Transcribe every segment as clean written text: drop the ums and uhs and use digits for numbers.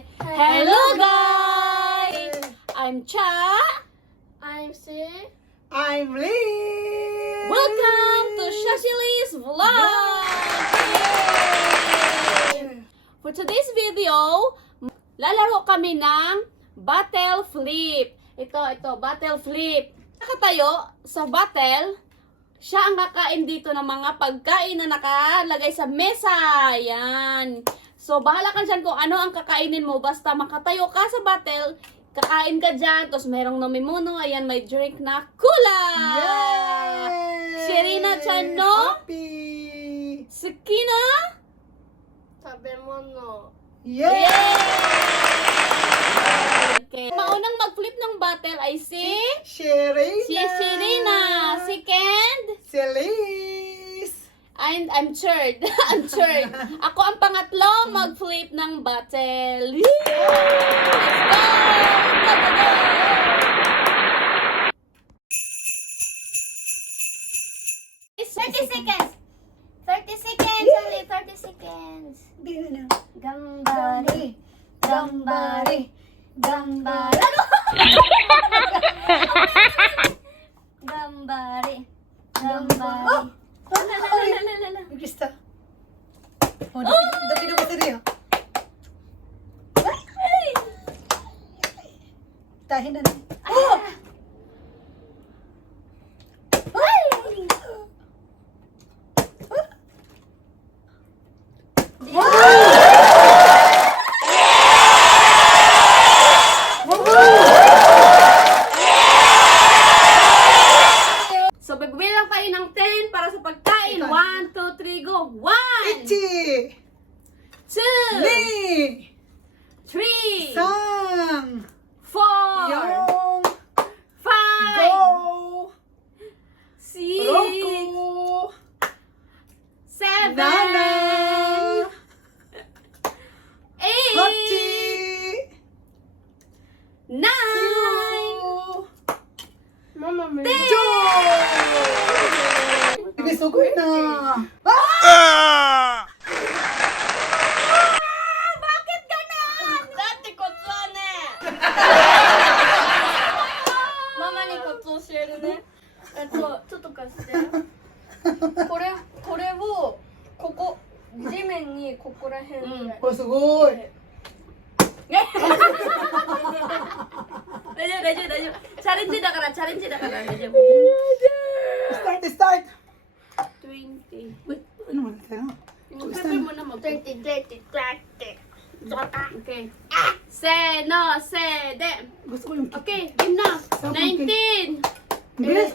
Hello guys! I'm Cha. I'm C. I'm Lee! Welcome to Shashili's Vlog! Yay! For today's video, lalaro kami ng battle flip. Ito, battle flip. Nakatayo sa battle, siya ang kakain dito ng mga pagkain na nakalagay sa mesa. Yan. So, bahala ka dyan kung ano ang kakainin mo. Basta makatayo ka sa battle, kakain ka dyan. Tapos merong nomimuno. Ayan, may drink na cola. Yay! Sherina Chan, no? Happy! Sakina? Sabi mo no. Yay! Okay. Maunang mag-flip ng battle ay si Sherina! Sherina. Second? Si Liz! I'm third. I'm third. Ako ang pangatlo mag-flip ng battle. Let's go! Go, go, go! 30 seconds! 30 seconds! Only 30 seconds! Di na lang. Gambari! Gambari! Gambari! Ano? Gambari! Gambari! Oh! Gusto. Oh, dati na kasi rin. Tahin na na. Oh! So, bibilang tayo ng 10 para sa pagkain. 1, 2, 3, go! 1, Ichi! 2, Lee! 3, Sang! 4, Yung! 5, Go! 6, Roku! 7, Nana! 8, Hati! 9, Mama, may... Ibisugoy na! Bakit ganon? Dati ko to ne! Mama ni ko to share ne. ちょっと貸して。これをここ地面にここら辺ぐらい。 Oh, sugoy!大丈夫。チャレンジだから大丈夫。 Start! 20. Ano man tayo? Prepare mo na mag- 20, 20, 20. Okay. Se, no, se, de. Gusto ko yung Okay, game na. 19, Bilis!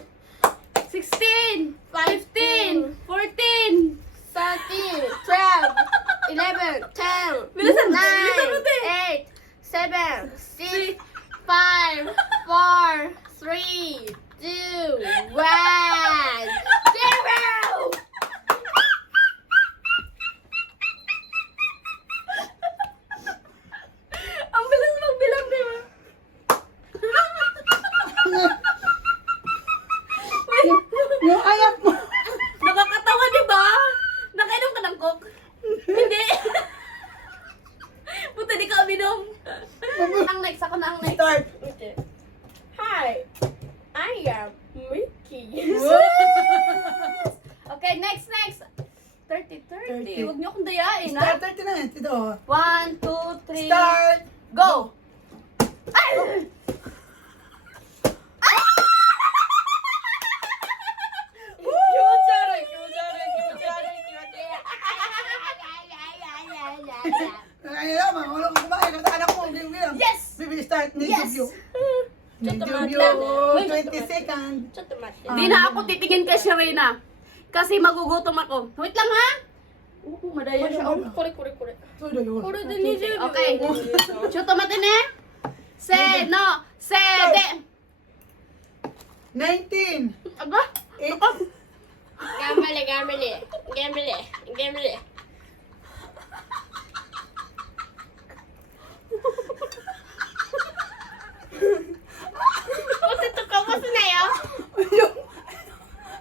16, 15, 14. 13, 12, 11, 10, Bilisan, 9, bilisan mo, te. 8, 7, 6, 5, 4, 3, 2, 1, 0! Ang bilis magbilang, di ba? Yung ayak mo! Nakakatawa, di ba? Nakainom ka ng coke? Hindi. Puta, di ka uminom. Ang next, ako na ang next. Start! Okay. Hi, I am Mickey. Okay, next. 30. Huwag niyo akong dayain, ha? Start 30 na yan. Ito. 1, 2, 3. Start! Go! Ay! Kaya naman, wala kang kumain. Kasi anak mo, bilang. Yes! Baby, start. Need Yes! you. Needちょっと待って。 you. 20 seconds. ちょっと待って。 Hindi na ako titingin kay Sherina. Kasi magugutom ako. Wait lang, ha? Oo, madaya siya. これこれこれ。そうだよ。これで20秒。 Okay. ちょっと待ってね。せーの、せーで。 19. Aba? 8. 頑張れ頑張れ頑張れ頑張れ。ポテトこぼすなよ。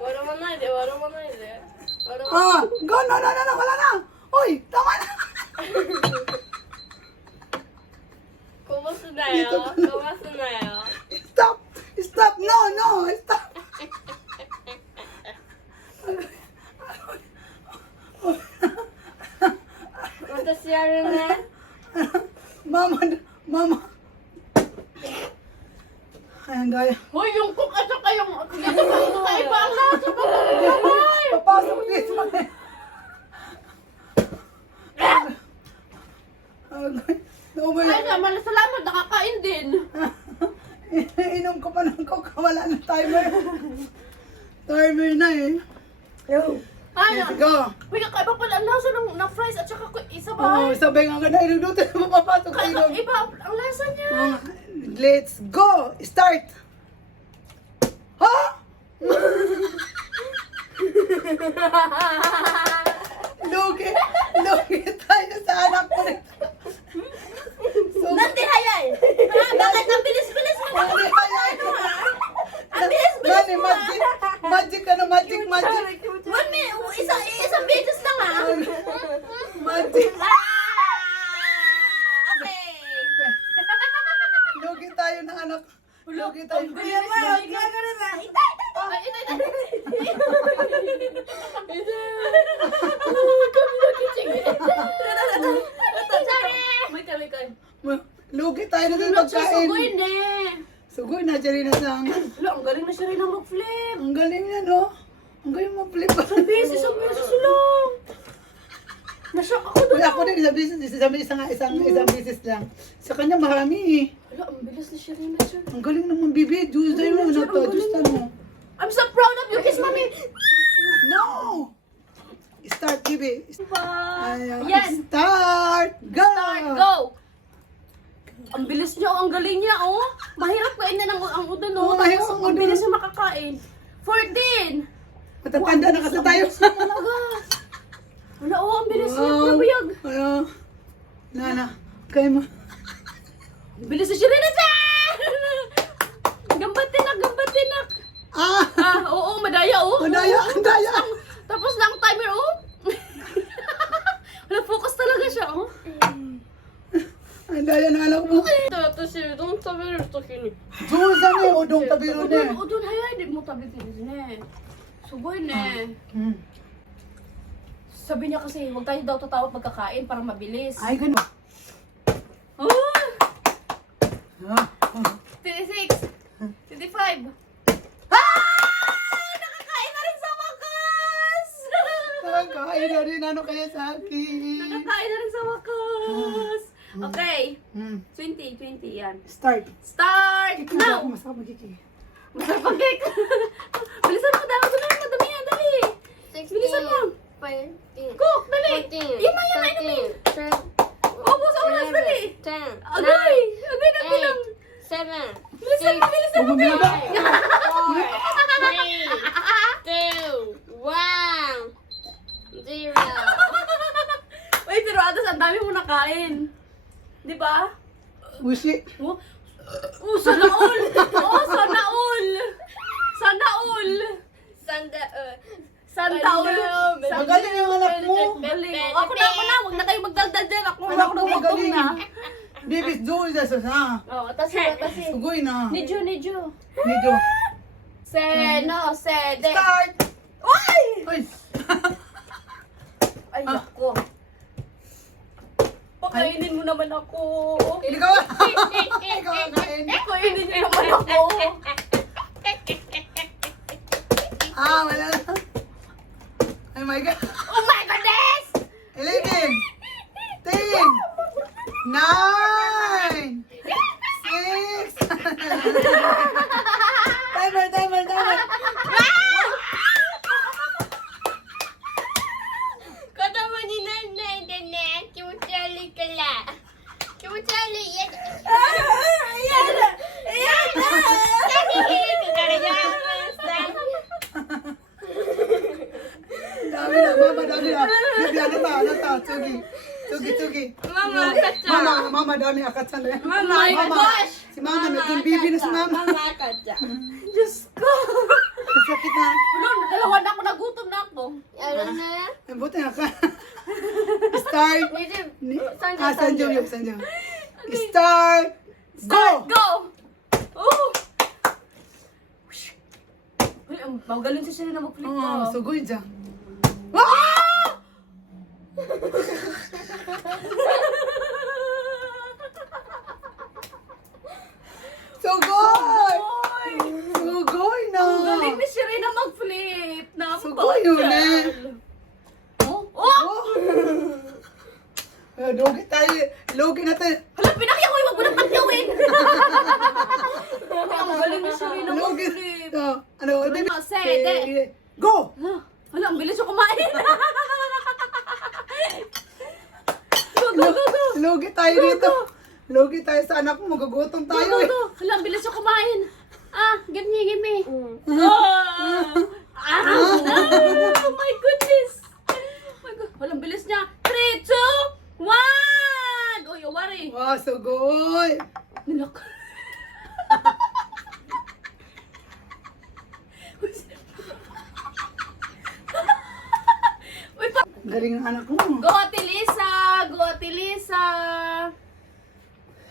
笑わないで笑わないで。笑わ Ah, go, no, wala na. Uy, tama na. 고맙습니다. 고맙습니다. Stop! Stop! No, no! Stop!私やるね。 Mama, mama. Ayan, gaya. Hoy, yung cook at saka yung kakaiba ang lasa pa. Papasok dito. Ay naman, salamat, nakakain din. Inom ko pa ng coke, wala na timer. Timer na eh. Ay, Let's go. Uy, kakaiba pala ang lasa ng fries at saka isa Oh, ba? sabay nga ka na iluluto na mapapasok sa ilong. Kakaiba ang lasa niya. Let's go! Start! Ha? Lugi! Lugi tayo sa anak ko. So, Nandi hayay! Bakit ang bilis-bilis mo? Nandi hayay! Ang bilis-bilis Nani, mo! magic! Magic ano? Magic, magic! Isang beses lang ah. Magic! Okay. Lugi tayo ng anak. Lugi tayo. Kuya mo, gagano na. Itay! Lugi tayo na Tulog sa sa sugoy pagkain. ne. Sugoy na dyan na sa amin. Wala, ang galing na siya rin ang mag-flip. Ang galing niya, no? Ang galing mo flip. Isang beses lang. Nashock ako doon. Uy, ako din, isang beses lang. Sa kanya marami eh. Wala, ang bilis ni Sharina siya. Ang galing naman, bibi. Tuesday mo, ano to? Tuesday mo. I'm so proud of you, kiss mommy. No! Start, bibi. Ayaw. Yan. Start! Go! Start, go. Ang bilis niya, ang galing niya, oh. Mahirap kainin ang udon, oh. Oo, mahirap Tapos ang ang udon. bilis niya makakain. 14. Matatanda na kasi tayo. Talaga. Wala, oh, ang bilis niya. Prabuyag. Ayaw. Nana, kaya mo. Ang bilis ni Sharina siya. Gambat-tinak. Ah! Oo, madaya, oh. Ang daya, ang daya. Tapos na ang timer, oh. Wala, focus talaga siya, oh. Ang daya ng anak mo. 私うどん食べるときに Tuesday na yung udong tabiro niya. Udon, hayay, di mo tabi tinis ne. Sugoy ne. Hmm. Sabi niya kasi, huwag tayo daw tatawag pagkakain para mabilis. Ay, ganun. Oh! Ah. 26, 25. Nakakain na rin sa wakas! Nakakain na rin, ano kaya sa akin? Nakakain na rin sa wakas! Okay, Hmm. 20, yan. Start. Start now! Ako masarap magkiki. Masarap ang cake! Bilisan mo, madami yan, dali! Bilisan mo! 15 Cook, dali! 14 Yama, 13 Opo, sa oras, dali! 10 Agay! Agay na bilang! 7 Bilisan mo, bilisan mo! Huwag mo bilaba. 4 3 2 1 0 Uy, pero atas, ang dami mo nakain. Di ba? Usi. Oh, sana all! Oh, sana all! Sana all! Santa all! Magaling yung anak mo. Galing. Ako na, huwag na kayo magdaldal dyan. Ako Anak mo gutom magaling. na. Bibis doon sa sa. Oh, tas Sugoy na. Nidyo. Medyo. Seno, sede. Start! Uy! Uy! Ay, ako. Pakainin mo naman ako. Ikaw! Ikaw ang kain. Pakainin niyo naman ako. Ah, wala na. Oh my God. Oh my goodness! 11 10 9 6 Timer. 子供になんないでね。気持ち悪いから。気持ち悪い。やだ。やだ。からやDami na, mama, dami na. Bibi, ano ta? Tsugi. Mama, akacha. Mama, dami akatsan na yan. Mama, my gosh! Si mama, naging bibi na si mama. Mama, akacha. Diyos ko! Sakit na. Ano, dalawa na ako, nagutom na ako. Ano na? Ay, buti nga ka. Start. Medyo, Sanjo. Start Start! Go! Go! Oh! Uy, magaling siya na mag-flip Oh, pa. sugoy dyan. Ah! Sugoy! Sugoy na! Ang galing ni Shireen na mag-flip. Sugoy yun eh. Oh! Oh! Lugi tayo. Lugi natin. Hala, pinakya ko yung wag mo nang pagyawin. Ang galing ni Shireen na Lugi. mag-flip. Ano? Ano, sede. Go! Hala, ang bilis yung kumain. Go, go, go, go. Lugi tayo dito. Lugi tayo sa anak mo. Magugutom Go, tayo go, eh. go. Hala, ang bilis yung kumain. Ah, give me, give me. Oh my goodness. Oh my God. Hala, ang bilis niya. 3, 2, 1. Uy, awari. Wow, sugoy. Nilak. Uy, pa. Galing ng anak mo. Go, Ate Lisa. Go, Ate Lisa.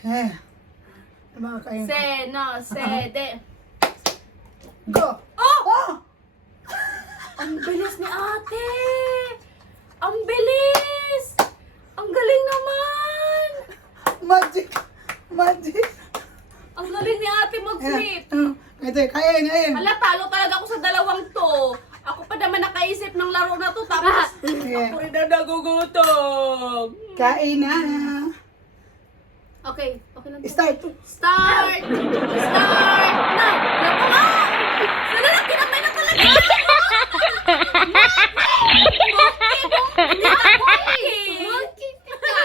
Eh. Mga kayo. Sede. Go! Oh! Oh! Ang bilis ni ate! Ang bilis! Ang galing naman! Magic! Magic! Ang galing ni ate mag-flip! Ito, kain, kain. Hala, talo talaga ako sa dalawang to. Ako pa naman nakaisip ng laro na to, tapos Sige. ako rin na nagugutom. Kain na. Okay, okay lang to. Start. Start! Start! Na! Naku nga! Sa lalaki na may na talaga! Monkey ka!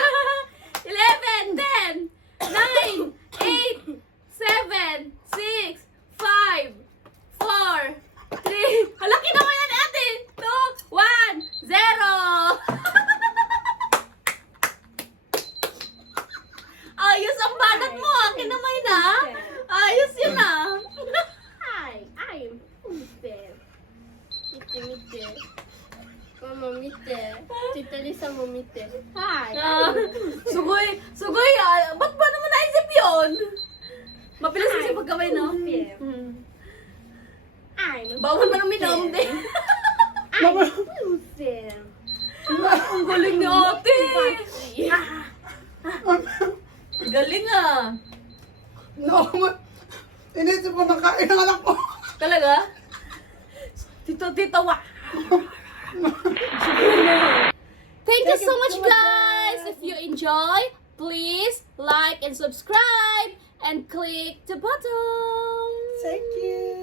11, 10, 9, 8, 7, 6, 5, 4, 3, halaki naman yan ate! 2, 1, 0! Ayos ang banat mo, akin naman na. Ayos yun ah. Hi, I'm Mite. Mite. Mama, mite. Tita Lisa mo, mite. Hi. Sugoy, ba't ba naman naisip yun? Mabilis kasi pagkaway, no? I'm Bawal man ang minom din. Mite. Ang galing ni ate. Galing ah. No, inisip ko makain ng anak ko. Talaga? Tito, wa. Thank you so much, guys. If you enjoy, please like and subscribe and click the button. Thank you.